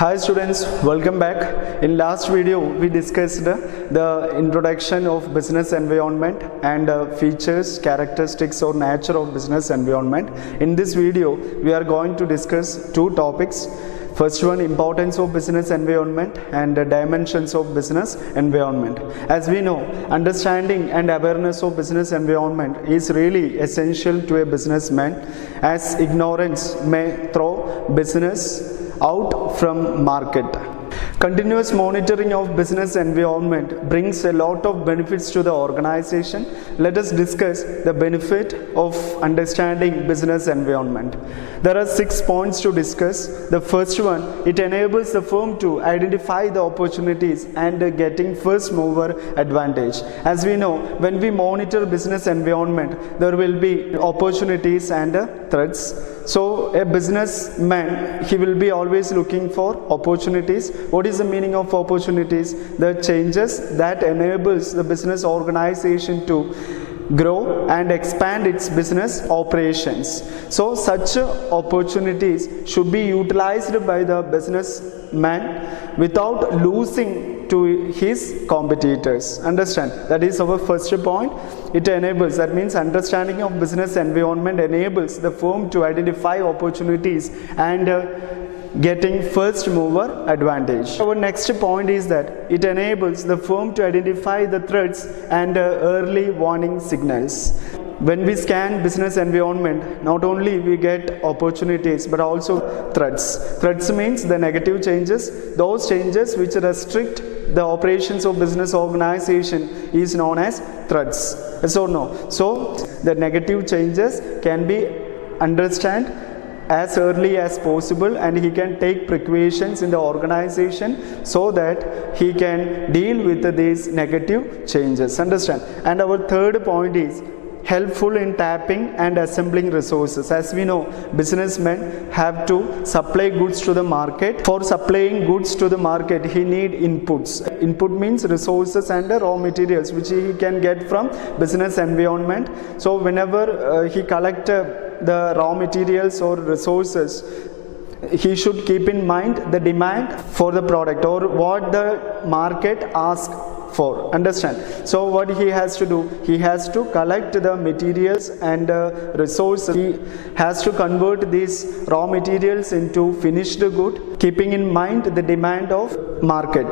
Hi students, welcome back. In last video we discussed the introduction of business environment and features, characteristics or nature of business environment. In this video we are going to discuss two topics. First one, importance of business environment and dimensions of business environment. As we know, understanding and awareness of business environment is really essential to a businessman, as ignorance may throw business out from market. Continuous monitoring of business environment brings a lot of benefits to the organization. Let us discuss the benefit of understanding business environment. There are 6 points to discuss. The first one, it enables the firm to identify the opportunities and getting first mover advantage. As we know, when we monitor business environment, there will be opportunities and threats. So a businessman, he will be always looking for opportunities. What is the meaning of opportunities? The changes that enables the business organization to grow and expand its business operations. So such opportunities should be utilized by the businessman without losing to his competitors. Understand? That is our first point. It enables, that means understanding of business environment enables the firm to identify opportunities and getting first mover advantage. Our next point is that it enables the firm to identify the threats and early warning signals. When we scan business environment, not only we get opportunities but also threats. Threats means the negative changes, those changes which restrict the operations of business organization is known as threats. Yes or no? So the negative changes can be understood as early as possible, and he can take precautions in the organization so that he can deal with these negative changes. Understand? And our third point is helpful in tapping and assembling resources. As we know, businessmen have to supply goods to the market. For supplying goods to the market, he need inputs. Input means resources and raw materials which he can get from business environment. So whenever he collect the raw materials or resources, he should keep in mind the demand for the product or what the market asks for. Understand? So what he has to do, he has to collect the materials and resources. He has to convert these raw materials into finished good, keeping in mind the demand of market.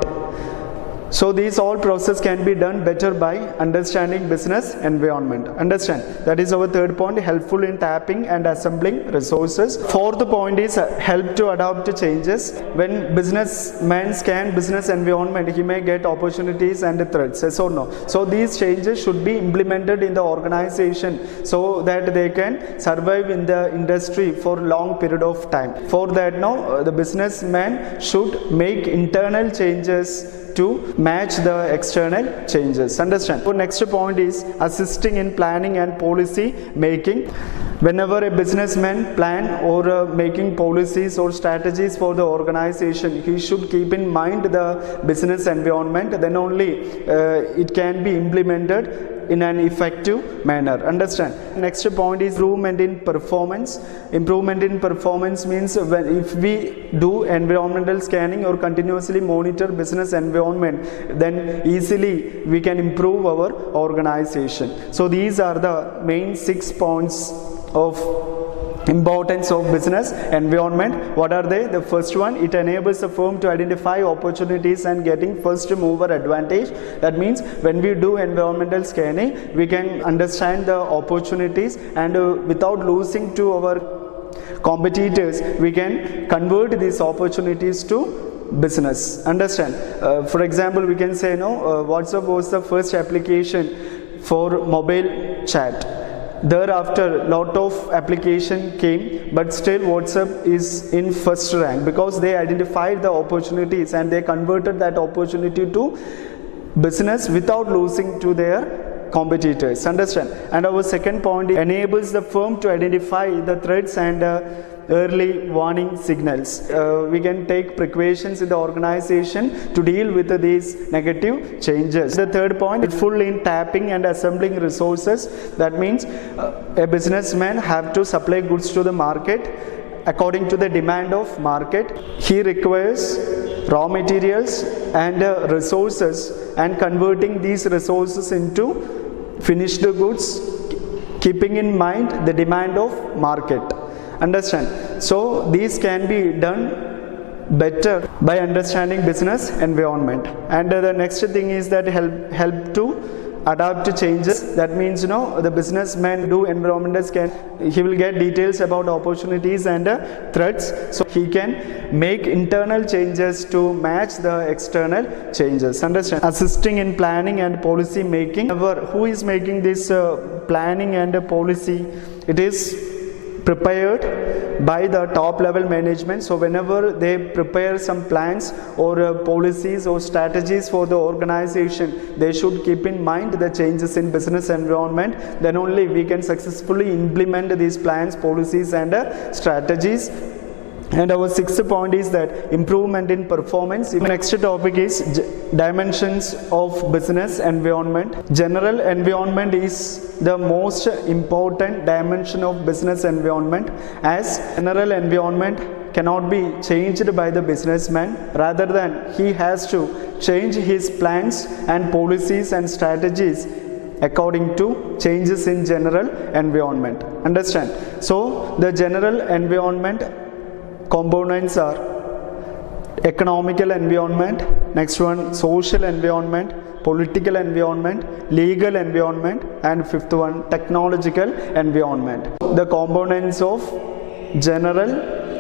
So these all process can be done better by understanding business environment. Understand? That is our third point, helpful in tapping and assembling resources. Fourth point is help to adapt to changes. When businessman scan business environment, he may get opportunities and threats. Yes or no? So these changes should be implemented in the organization so that they can survive in the industry for long period of time. For that, the businessman should make internal changes to match the external changes. Understand? So next point is assisting in planning and policy making. Whenever a businessman plan or making policies or strategies for the organization, he should keep in mind the business environment. Then only it can be implemented in an effective manner. Understand? Next point is improvement in performance. Improvement in performance means if we do environmental scanning or continuously monitor business environment, then easily we can improve our organization. So these are the main 6 points of importance of business environment. What are they? The first one, it enables the firm to identify opportunities and getting first mover advantage. That means when we do environmental scanning, we can understand the opportunities and without losing to our competitors, we can convert these opportunities to business. Understand? For example, we can say WhatsApp was the first application for mobile chat. Thereafter, lot of application came, but still WhatsApp is in first rank because they identified the opportunities and they converted that opportunity to business without losing to their competitors. Understand? And our second point enables the firm to identify the threats and early warning signals. We can take precautions in the organization to deal with these negative changes. The third point, full in tapping and assembling resources. That means a businessman have to supply goods to the market according to the demand of market. He requires raw materials and resources, and converting these resources into finished goods, keeping in mind the demand of market. Understand? So these can be done better by understanding business environment. And the next thing is that help to adapt to changes. That means, the businessman do environmental scan. He will get details about opportunities and threats, so he can make internal changes to match the external changes. Understand? Assisting in planning and policy making. Who is making this planning and policy? It is prepared by the top level management. So whenever they prepare some plans or policies or strategies for the organization, they should keep in mind the changes in business environment. Then only we can successfully implement these plans, policies and strategies. And our sixth point is that improvement in performance. The next topic is dimensions of business environment. General environment is the most important dimension of business environment, as general environment cannot be changed by the businessman. Rather than he has to change his plans and policies and strategies according to changes in general environment. Understand? So the general environment components are economical environment, next one social environment, political environment, legal environment, and fifth one technological environment. The components of general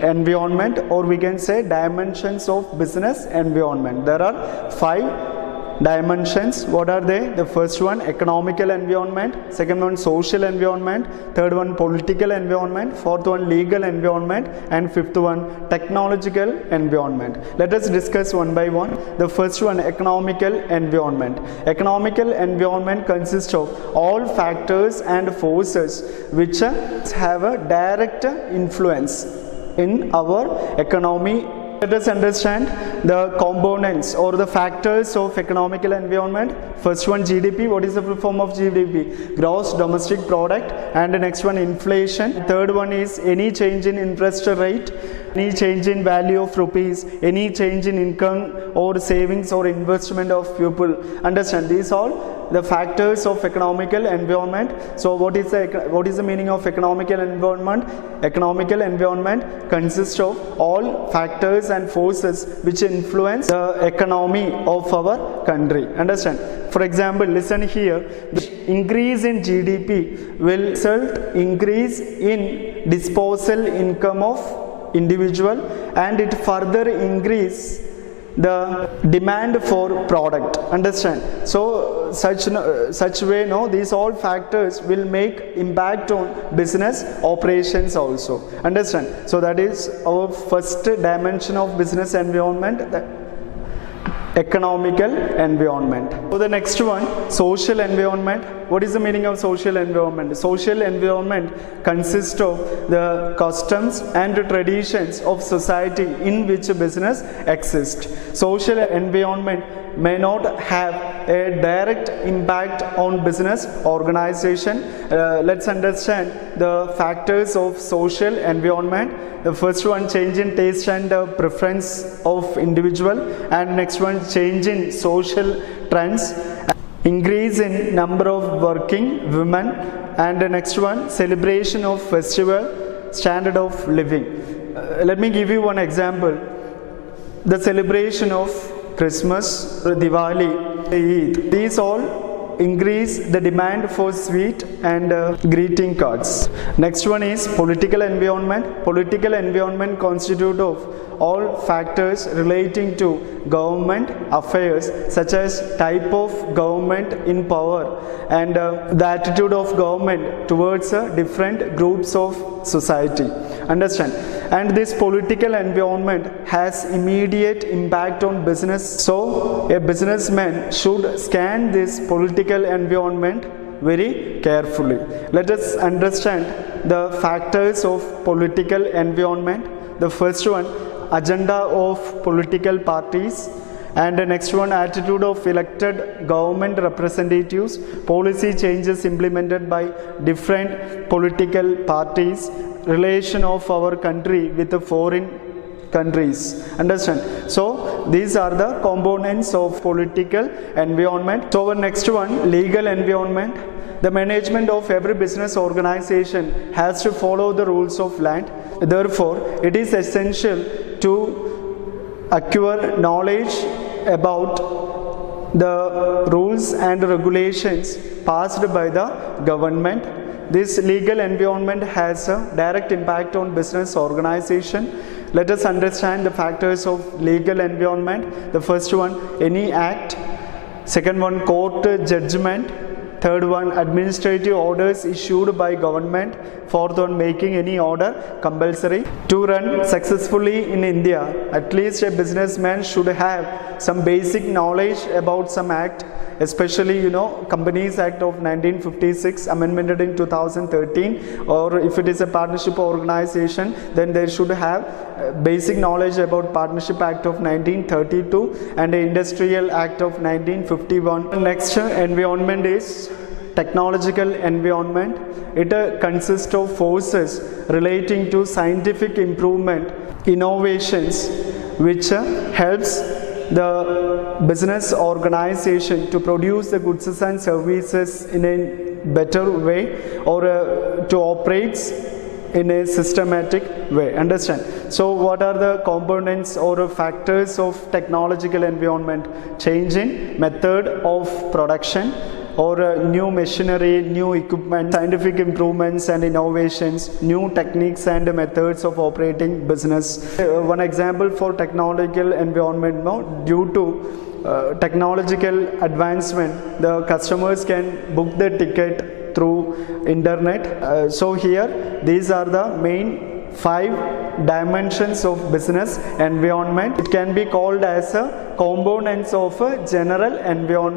environment, or we can say dimensions of business environment. There are 5 dimensions. What are they? The first one economical environment, second one social environment, third one political environment, fourth one legal environment, and fifth one technological environment. Let us discuss one by one. The first one economical environment. Economical environment consists of all factors and forces which have a direct influence in our economy. Let us understand the components or the factors of economical environment. First one GDP. What is the full form of GDP? Gross domestic product. And the next one inflation. Third one is any change in interest rate, any change in value of rupees, any change in income or savings or investment of people. Understand? These all the factors of economical environment. So what is the meaning of economical environment? Economical environment consists of all factors and forces which influence the economy of our country. Understand? For example, listen here. The increase in GDP will result increase in disposable income of individual, and it further increase the demand for product. Understand? So such way, these all factors will make impact on business operations also. Understand? So that is our first dimension of business environment, the economical environment. So the next one, social environment. What is the meaning of social environment? Social environment consists of the customs and traditions of society in which business exists. Social environment may not have a direct impact on business organization. Let's understand the factors of social environment. The first one, change in taste and preference of individual, and next one, change in social trends, increase in number of working women, and the next one, celebration of festival, standard of living. Let me give you one example. The celebration of Christmas, Diwali, Eid, these all increase the demand for sweet and greeting cards. Next one is political environment. Political environment constitutes of all factors relating to government affairs, such as type of government in power and the attitude of government towards different groups of society. Understand? And this political environment has immediate impact on business. So a businessman should scan this political environment very carefully. Let us understand the factors of political environment. The first one, agenda of political parties, and the next one, attitude of elected government representatives, policy changes implemented by different political parties, relation of our country with the foreign countries. Understand? So these are the components of political environment. So our next one, legal environment. The management of every business organization has to follow the rules of land. Therefore, it is essential to acquire knowledge about the rules and regulations passed by the government. This legal environment has a direct impact on business organization. Let us understand the factors of legal environment. The first one, any act. Second one, court judgment. Third one, administrative orders issued by government. Fourth one, making any order compulsory. To run successfully in India, at least a businessman should have some basic knowledge about some act, especially Companies Act of 1956 amended in 2013, or if it is a partnership organization, then they should have basic knowledge about Partnership Act of 1932 and the Industrial Act of 1951. Next environment is technological environment. It consists of forces relating to scientific improvement, innovations, which helps the business organization to produce the goods and services in a better way, or to operate in a systematic way. Understand? So what are the components or factors of technological environment? Change in method of production, or new machinery, new equipment, scientific improvements and innovations, new techniques and methods of operating business. One example for technological environment, due to technological advancement, the customers can book the ticket through internet. So here, these are the main 5 dimensions of business environment. It can be called as a components of a general environment.